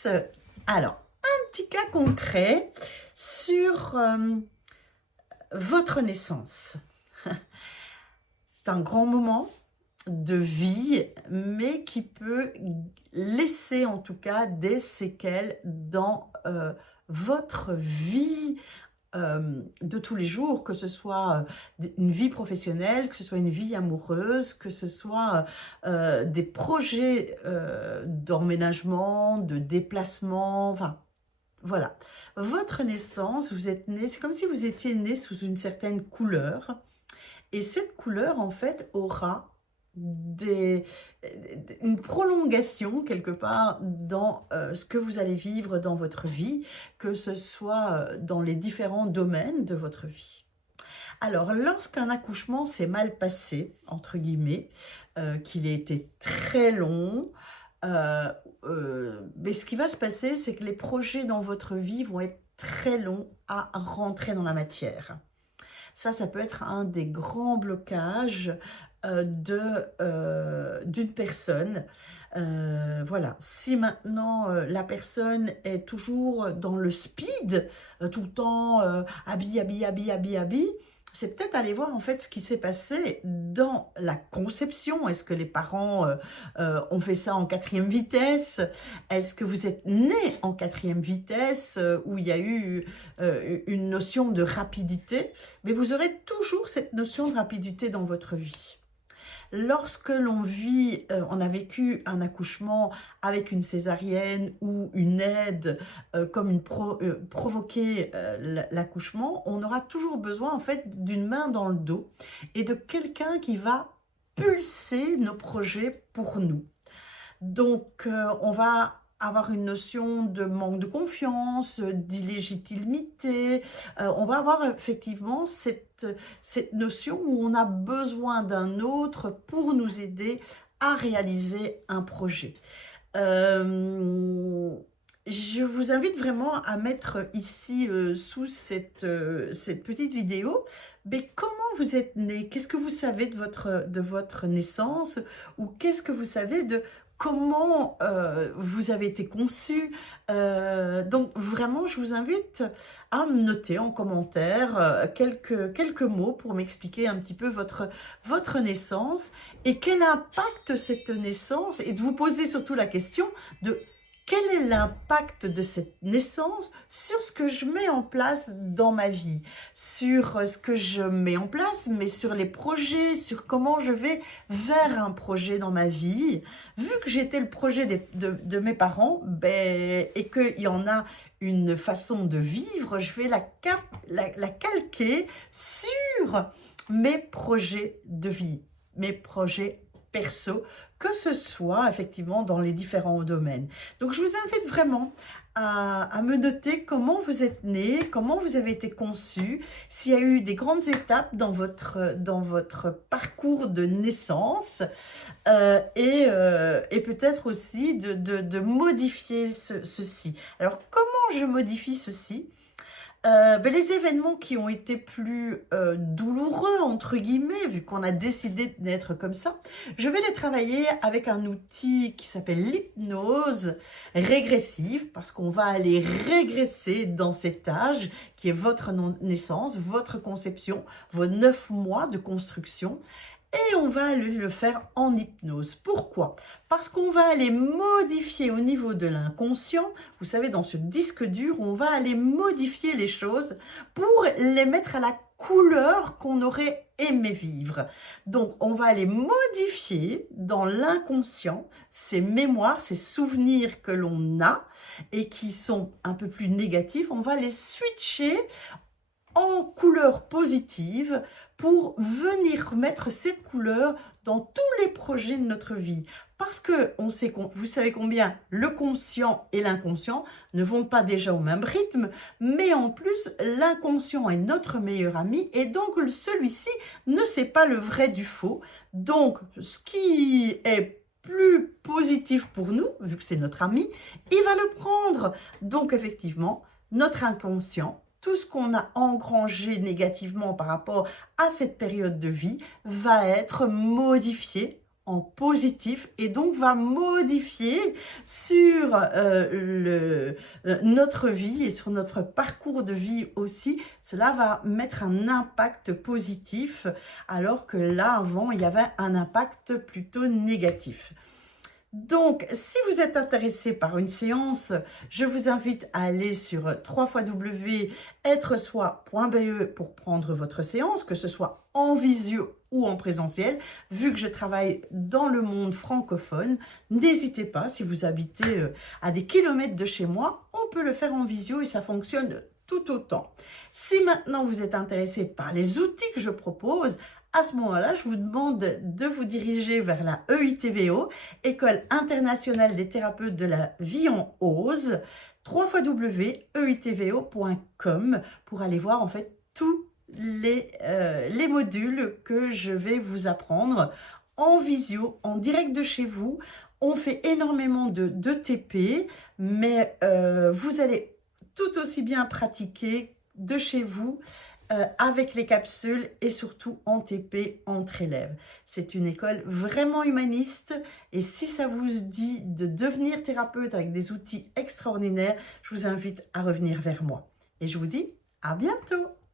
tous. Alors, un petit cas concret sur votre naissance. C'est un grand moment de vie, mais qui peut laisser en tout cas des séquelles dans votre vie de tous les jours, que ce soit une vie professionnelle, que ce soit une vie amoureuse, que ce soit des projets d'emménagement, de déplacement, enfin voilà. Votre naissance, vous êtes né, c'est comme si vous étiez né sous une certaine couleur, et cette couleur en fait aura une prolongation quelque part dans ce que vous allez vivre dans votre vie, que ce soit dans les différents domaines de votre vie. Alors, lorsqu'un accouchement s'est mal passé, entre guillemets, qu'il a été très long, mais ce qui va se passer, c'est que les projets dans votre vie vont être très longs à rentrer dans la matière. Ça peut être un des grands blocages d'une personne. Voilà, si maintenant la personne est toujours dans le speed, tout le temps habille, c'est peut-être aller voir en fait ce qui s'est passé dans la conception. Est-ce que les parents ont fait ça en 4e vitesse? Est-ce que vous êtes né en 4e vitesse où il y a eu une notion de rapidité? Mais vous aurez toujours cette notion de rapidité dans votre vie. Lorsque l'on vit, on a vécu un accouchement avec une césarienne ou une aide comme provoquer l'accouchement, on aura toujours besoin en fait d'une main dans le dos et de quelqu'un qui va pulser nos projets pour nous. Donc, on va avoir une notion de manque de confiance, d'illégitimité. On va avoir effectivement cette notion où on a besoin d'un autre pour nous aider à réaliser un projet. Je vous invite vraiment à mettre ici sous cette petite vidéo, mais comment vous êtes né? Qu'est-ce que vous savez de votre naissance? Ou qu'est-ce que vous savez de comment vous avez été conçu? Donc vraiment, je vous invite à me noter en commentaire quelques mots pour m'expliquer un petit peu votre naissance et quel impact cette naissance, et de vous poser surtout la question de quel est l'impact de cette naissance sur ce que je mets en place dans ma vie, sur ce que je mets en place, mais sur les projets, sur comment je vais vers un projet dans ma vie. Vu que j'étais le projet de mes parents, et qu'il y en a une façon de vivre, je vais la calquer sur mes projets de vie, mes projets perso, que ce soit effectivement dans les différents domaines. Donc, je vous invite vraiment à me noter comment vous êtes né, comment vous avez été conçu, s'il y a eu des grandes étapes dans votre parcours de naissance et peut-être aussi de modifier ceci. Alors, comment je modifie ceci? Les événements qui ont été plus douloureux, entre guillemets, vu qu'on a décidé d'être comme ça, je vais les travailler avec un outil qui s'appelle l'hypnose régressive, parce qu'on va aller régresser dans cet âge qui est votre naissance, votre conception, vos 9 mois de construction. Et on va le faire en hypnose. Pourquoi? Parce qu'on va aller modifier au niveau de l'inconscient. Vous savez, dans ce disque dur, on va aller modifier les choses pour les mettre à la couleur qu'on aurait aimé vivre. Donc, on va aller modifier dans l'inconscient ces mémoires, ces souvenirs que l'on a et qui sont un peu plus négatifs. On va les switcher en couleur positive pour venir mettre cette couleur dans tous les projets de notre vie. Parce que vous savez combien le conscient et l'inconscient ne vont pas déjà au même rythme, mais en plus, l'inconscient est notre meilleur ami et donc celui-ci ne sait pas le vrai du faux. Donc, ce qui est plus positif pour nous, vu que c'est notre ami, il va le prendre. Donc, effectivement, notre inconscient, tout ce qu'on a engrangé négativement par rapport à cette période de vie va être modifié en positif et donc va modifier sur notre vie et sur notre parcours de vie aussi. Cela va mettre un impact positif alors que là, avant, il y avait un impact plutôt négatif. Donc, si vous êtes intéressé par une séance, je vous invite à aller sur www.être-soi.be pour prendre votre séance, que ce soit en visio ou en présentiel. Vu que je travaille dans le monde francophone, n'hésitez pas, si vous habitez à des kilomètres de chez moi, on peut le faire en visio et ça fonctionne tout autant. Si maintenant vous êtes intéressé par les outils que je propose, à ce moment-là, je vous demande de vous diriger vers la EITVO, École internationale des thérapeutes de la vie en Ose, www.eitvo.com pour aller voir en fait tous les modules que je vais vous apprendre en visio, en direct de chez vous. On fait énormément de TP, mais vous allez tout aussi bien pratiquer de chez vous avec les capsules et surtout en TP entre élèves. C'est une école vraiment humaniste et si ça vous dit de devenir thérapeute avec des outils extraordinaires, je vous invite à revenir vers moi. Et je vous dis à bientôt.